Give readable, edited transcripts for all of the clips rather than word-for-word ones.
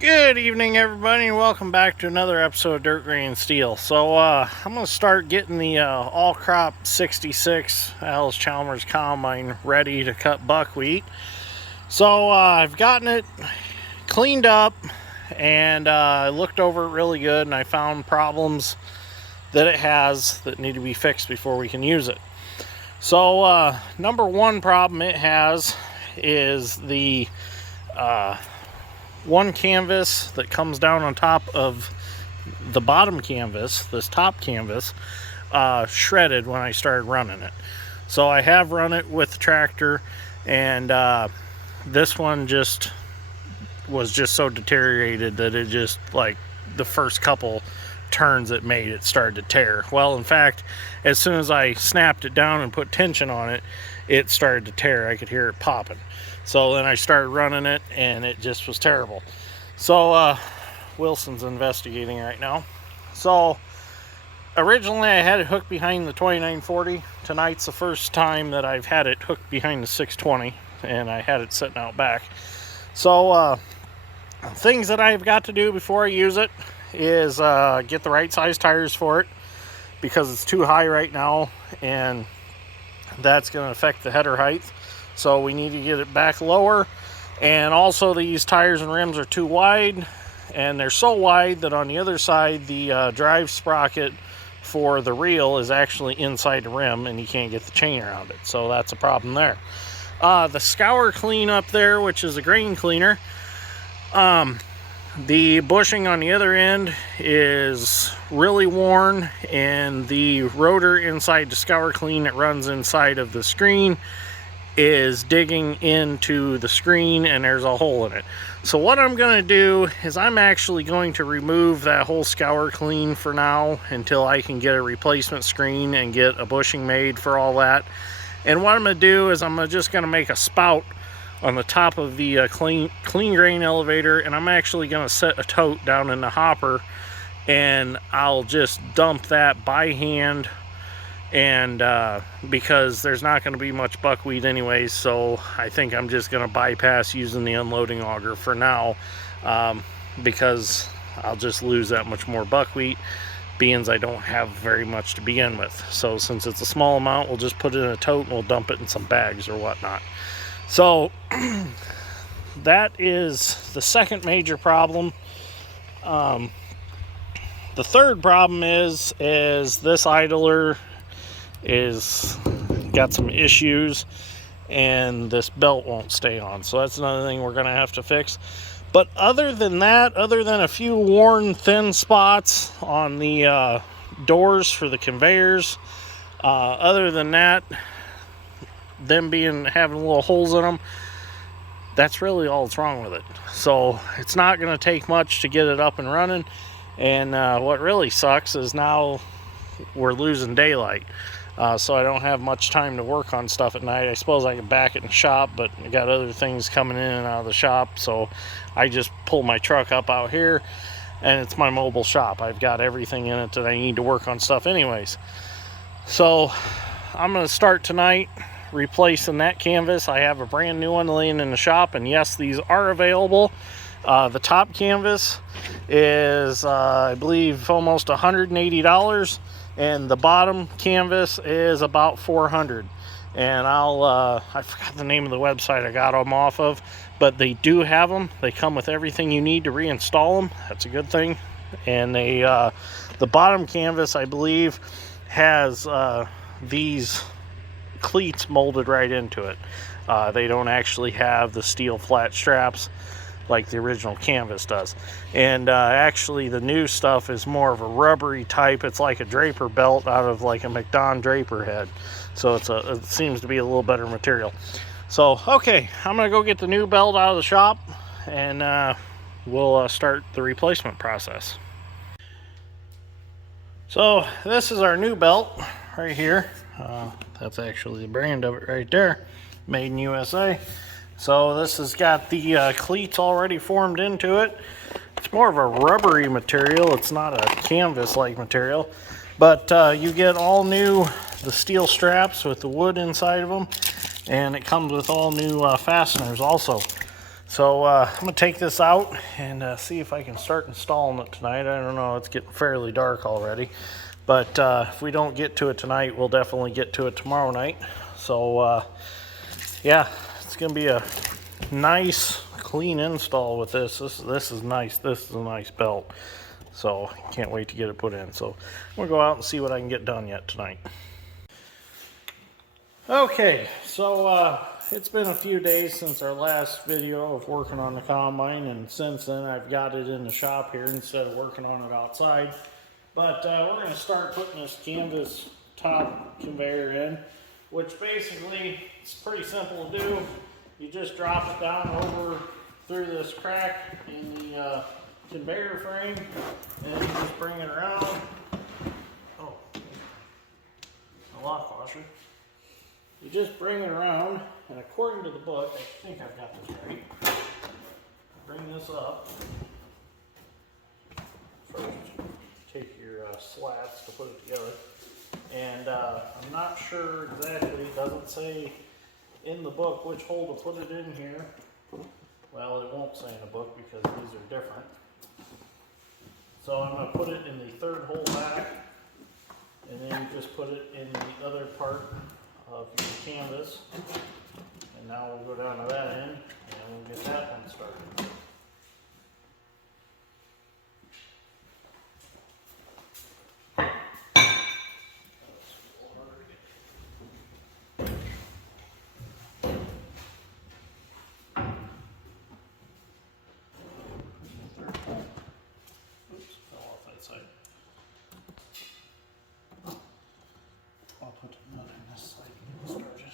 Good evening, everybody, and welcome back to another episode of Dirt Grain Steel. So I'm going to start getting the All Crop 66 Allis-Chalmers combine ready to cut buckwheat. So I've gotten it cleaned up, and I looked over it really good, and I found problems that it has that need to be fixed before we can use it. So number one problem it has is the one canvas that comes down on top of the bottom canvas, this top canvas, shredded when I started running it. So I have run it with the tractor, and this one was just so deteriorated that it just, like, the first couple turns it made, it started to tear. Well, in fact, as soon as I snapped it down and put tension on it, it started to tear. I could hear it popping. So then I started running it, and it just was terrible. So Wilson's investigating right now. So originally I had it hooked behind the 2940. Tonight's the first time that I've had it hooked behind the 620, and I had it sitting out back. So things that I've got to do before I use it is get the right size tires for it, because it's too high right now, and that's going to affect the header height. So we need to get it back lower. And also, these tires and rims are too wide, and they're so wide that on the other side, the drive sprocket for the reel is actually inside the rim, and you can't get the chain around it. So that's a problem there. The scour clean up there, which is a grain cleaner, the bushing on the other end is really worn, and the rotor inside the scour clean that runs inside of the screen is digging into the screen, and there's a hole in it. So what I'm going to do is I'm actually going to remove that whole scour clean for now until I can get a replacement screen and get a bushing made for all that. And what I'm going to do is I'm just going to make a spout on the top of the clean grain elevator, and I'm actually going to set a tote down in the hopper, and I'll just dump that by hand, and because there's not going to be much buckwheat anyways, so I think I'm just going to bypass using the unloading auger for now, because I'll just lose that much more buckwheat, being I don't have very much to begin with. So since it's a small amount, we'll just put it in a tote and we'll dump it in some bags or whatnot. So that is the second major problem. The third problem is this idler is got some issues, and this belt won't stay on. So that's another thing we're going to have to fix. But other than that, other than a few worn thin spots on the doors for the conveyors, other than that, them having little holes in them, that's really all that's wrong with it. So it's not going to take much to get it up and running. And what really sucks is now we're losing daylight. So I don't have much time to work on stuff at night. I suppose I could back it in the shop, but I got other things coming in and out of the shop. So I just pull my truck up out here, and it's my mobile shop. I've got everything in it that I need to work on stuff anyways. So I'm going to start tonight replacing that canvas. I have a brand new one laying in the shop, and yes, these are available. The top canvas is I believe almost $180, and the bottom canvas is about $400. And I forgot the name of the website I got them off of, but they do have them. They come with everything you need to reinstall them. That's a good thing. And the bottom canvas, I believe, has these cleats molded right into it. They don't actually have the steel flat straps like the original canvas does. And actually the new stuff is more of a rubbery type. It's like a draper belt out of like a McDon draper head. So it seems to be a little better material. So okay, I'm gonna go get the new belt out of the shop, and we'll start the replacement process. So this is our new belt right here. That's actually the brand of it right there, made in USA. So this has got the cleats already formed into it. It's more of a rubbery material. It's not a canvas-like material. But you get all new, the steel straps with the wood inside of them. And it comes with all new fasteners also. So I'm going to take this out and see if I can start installing it tonight. I don't know, it's getting fairly dark already. But if we don't get to it tonight, we'll definitely get to it tomorrow night. So yeah, it's going to be a nice, clean install with this. This is nice. This is a nice belt. So can't wait to get it put in. So I'm going to go out and see what I can get done yet tonight. Okay, so it's been a few days since our last video of working on the combine, and since then I've got it in the shop here instead of working on it outside. But we're going to start putting this canvas top conveyor in, which basically it's pretty simple to do. You just drop it down over through this crack in the conveyor frame, and you just bring it around. Oh, a lock washer. You just bring it around, and according to the book, I think I've got this right. Bring this up. First, take your slats to put it together. And I'm not sure exactly, it doesn't say in the book which hole to put it in here. Well, it won't say in the book because these are different. So I'm going to put it in the third hole back, and then you just put it in the other part of your canvas. And now we'll go down to that end and we'll get that one started. Oops, fell off that side. I'll put another in this side and get started.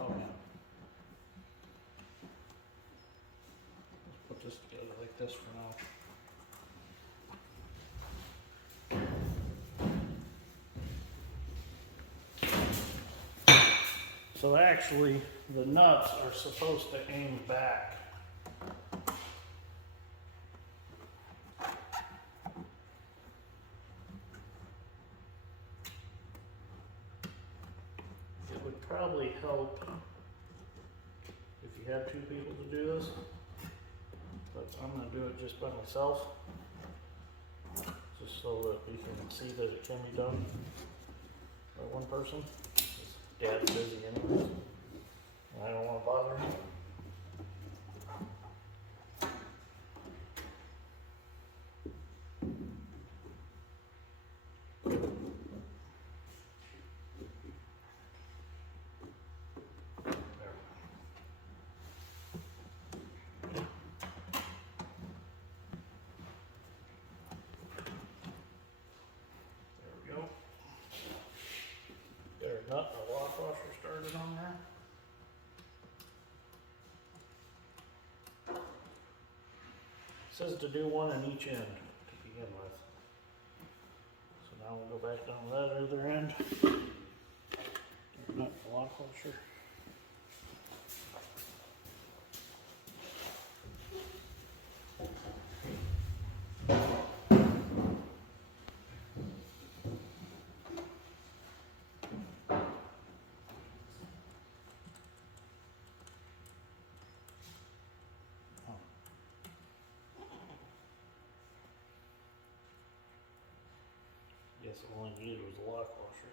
Oh yeah. Let's put this together like this for now. So actually, the nuts are supposed to aim back. It would probably help if you had two people to do this, but I'm going to do it just by myself, just so that we can see that it can be done by one person. Dad's busy anyways, and I don't want to bother him. Nut and a lock washer started on there. It says to do one in each end to begin with. So now we'll go back down to that other end. Nut and a lock washer. Guess all I needed was a lock washer.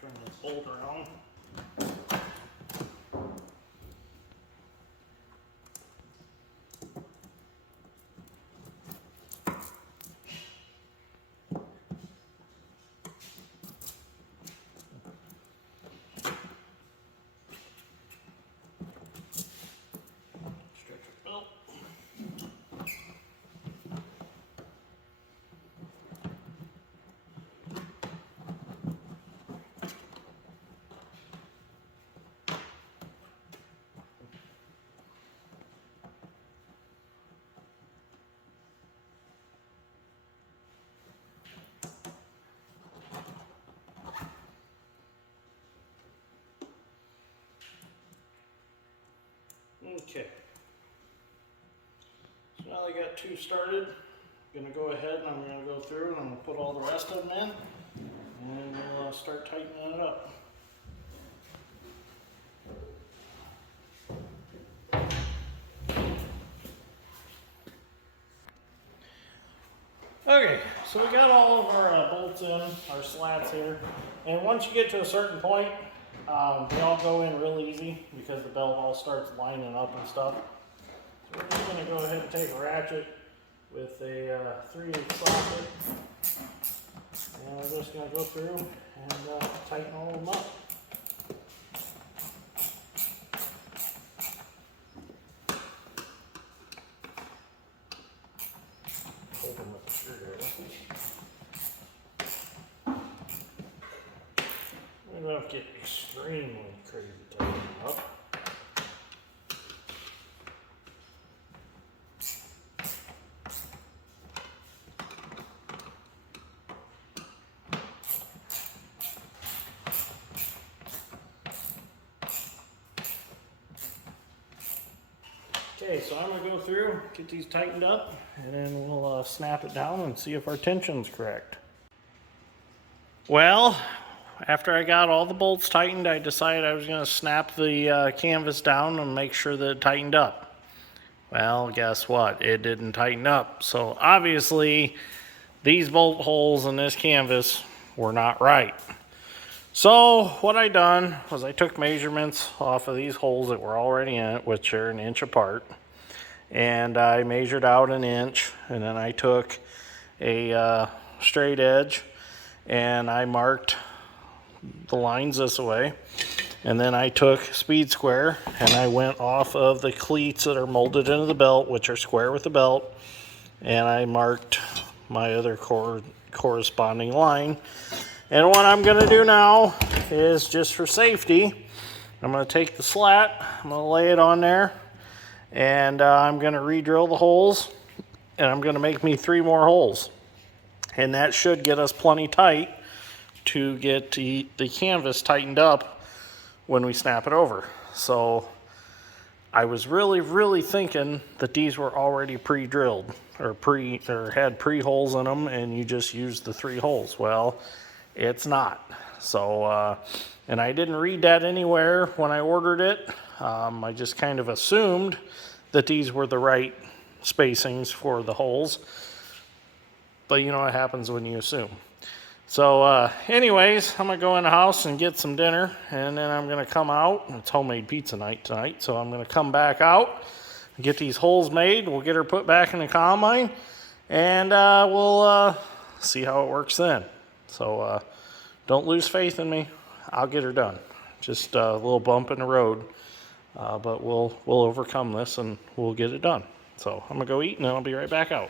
Turn this bolt around. Okay. So now I got got 2 started. I'm going to go ahead and I'm going to go through and I'm going to put all the rest of them in, and we'll start tightening it up. Okay, so we got all of our bolts in, our slats here, and once you get to a certain point, they all go in real easy because the belt all starts lining up and stuff. So we're just going to go ahead and take a ratchet with a 3/8 socket, and we're just going to go through and tighten all of them up. Open with the screwdriver. We don't have to get extremely crazy tightening up. Okay, so I'm going to go through, get these tightened up, and then we'll snap it down and see if our tension's correct. Well, after I got all the bolts tightened, I decided I was going to snap the canvas down and make sure that it tightened up. Well, guess what? It didn't tighten up. So obviously, these bolt holes in this canvas were not right. So what I done was I took measurements off of these holes that were already in it, which are 1 inch apart, and I measured out 1 inch, and then I took a straight edge and I marked the lines this way, and then I took speed square and I went off of the cleats that are molded into the belt, which are square with the belt, and I marked my other corresponding line. And what I'm going to do now is, just for safety, I'm going to take the slat, I'm going to lay it on there, and I'm going to re-drill the holes, and I'm going to make me 3 more holes. And that should get us plenty tight to get the canvas tightened up when we snap it over. So I was really thinking that these were already pre-drilled or had pre-holes in them, and you just used the 3 holes. Well, it's not. So, and I didn't read that anywhere when I ordered it. I just kind of assumed that these were the right spacings for the holes. But you know what happens when you assume. So anyways, I'm going to go in the house and get some dinner, and then I'm going to come out. It's homemade pizza night tonight, so I'm going to come back out and get these holes made. We'll get her put back in the combine, and we'll see how it works then. So don't lose faith in me. I'll get her done. Just a little bump in the road, but we'll overcome this and we'll get it done. So I'm gonna go eat and then I'll be right back out.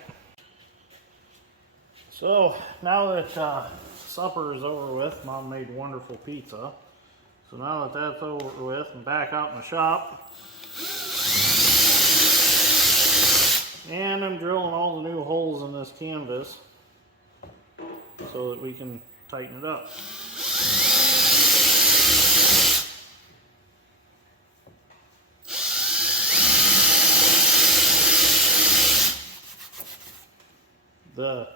So now that supper is over with, Mom made wonderful pizza. So now that that's over with, I'm back out in the shop. And I'm drilling all the new holes in this canvas so that we can tighten it up. The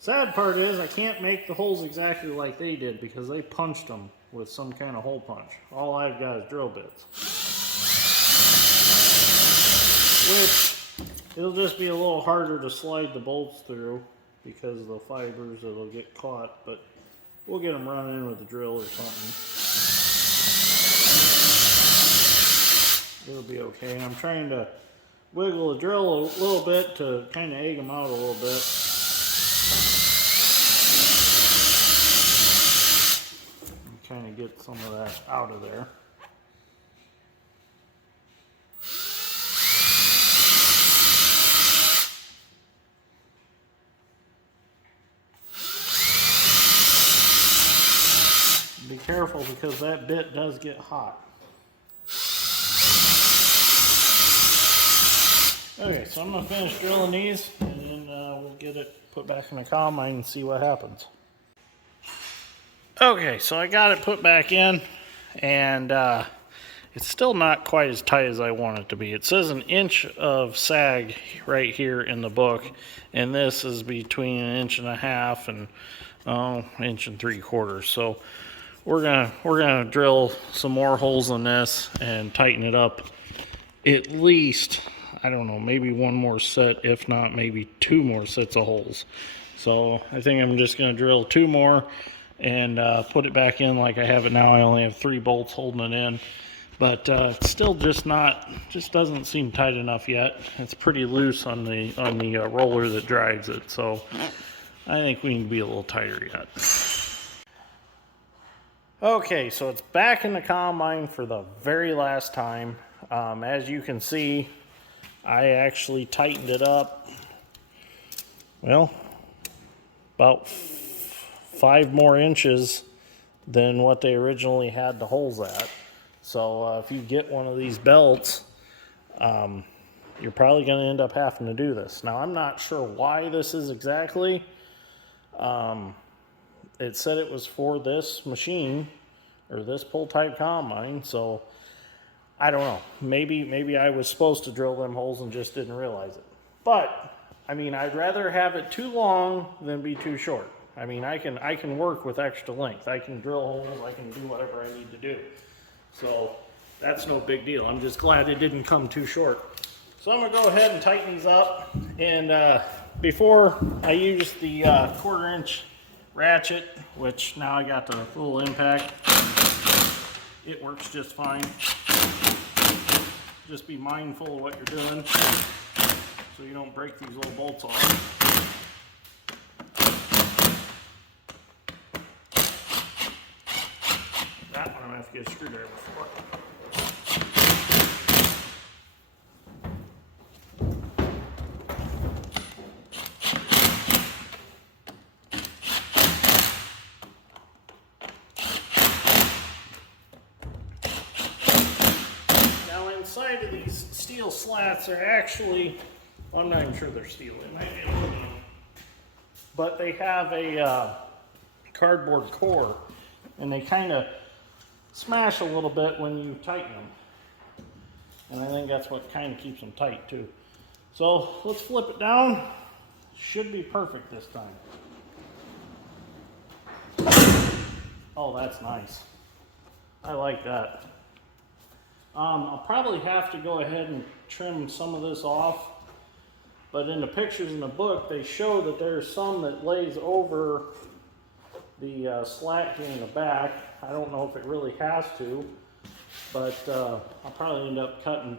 sad part is I can't make the holes exactly like they did because they punched them with some kind of hole punch. All I've got is drill bits. Which, it'll just be a little harder to slide the bolts through because of the fibers that'll get caught, but we'll get them running in with a drill or something. It'll be okay. I'm trying to wiggle the drill a little bit to kind of egg them out a little bit. And kind of get some of that out of there. Be careful because that bit does get hot. Okay, so I'm going to finish drilling these and then we'll get it put back in the combine and see what happens. Okay, so I got it put back in, and It's still not quite as tight as I want it to be. It says 1 inch of sag right here in the book, and this is between 1.5 inches and 1 3/4 inches. So we're gonna drill some more holes in this and tighten it up. At least, I don't know, maybe one more set, if not maybe 2 more sets of holes. So I think I'm just gonna drill 2 more and put it back in like I have it now. I only have 3 bolts holding it in. But it's still just doesn't seem tight enough yet. It's pretty loose on the roller that drives it, so I think we need to be a little tighter yet. Okay, so it's back in the combine for the very last time. As you can see, I actually tightened it up, well, about 5 more inches than what they originally had the holes at. So if you get one of these belts, you're probably going to end up having to do this. Now, I'm not sure why this is exactly. It said it was for this machine, or this pull type combine, so I don't know. Maybe I was supposed to drill them holes and just didn't realize it. But, I mean, I'd rather have it too long than be too short. I mean, I can work with extra length. I can drill holes, I can do whatever I need to do. So that's no big deal. I'm just glad it didn't come too short. So I'm gonna go ahead and tighten these up. And before I use the 1/4 inch ratchet, which now I got the little impact, it works just fine. Just be mindful of what you're doing so you don't break these little bolts off. That one I'm gonna have to get a screwdriver for. Now inside of these steel slats are actually, well, I'm not even sure they're steel, they might be aluminum, but they have a cardboard core, and they kind of smash a little bit when you tighten them. And I think that's what kind of keeps them tight too. So let's flip it down. Should be perfect this time. Oh, that's nice. I like that. I'll probably have to go ahead and trim some of this off, but in the pictures in the book, they show that there's some that lays over the slat here in the back. I don't know if it really has to, but I'll probably end up cutting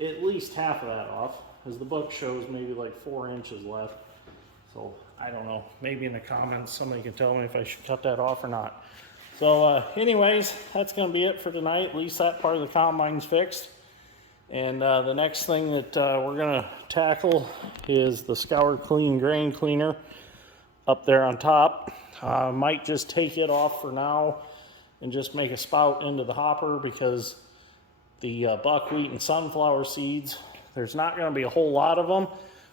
at least half of that off, as the book shows maybe like 4 inches left. So I don't know, maybe in the comments somebody can tell me if I should cut that off or not. So anyways, that's going to be it for tonight. At least that part of the combine's fixed. And the next thing that we're going to tackle is the Scour Clean Grain Cleaner up there on top. Might just take it off for now and just make a spout into the hopper, because the buckwheat and sunflower seeds, there's not going to be a whole lot of them.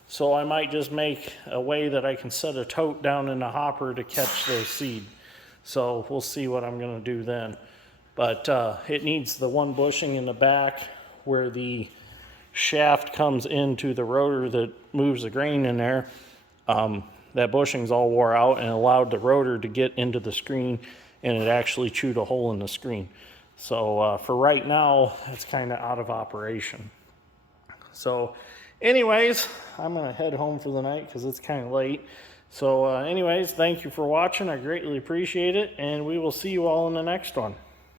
So I might just make a way that I can set a tote down in the hopper to catch those seed. So we'll see what I'm going to do then. But it needs the 1 bushing in the back where the shaft comes into the rotor that moves the grain in there. That bushing's all wore out and allowed the rotor to get into the screen, and it actually chewed a hole in the screen. So for right now, it's kind of out of operation. So anyways, I'm going to head home for the night because it's kind of late. So anyways, thank you for watching. I greatly appreciate it, and we will see you all in the next one.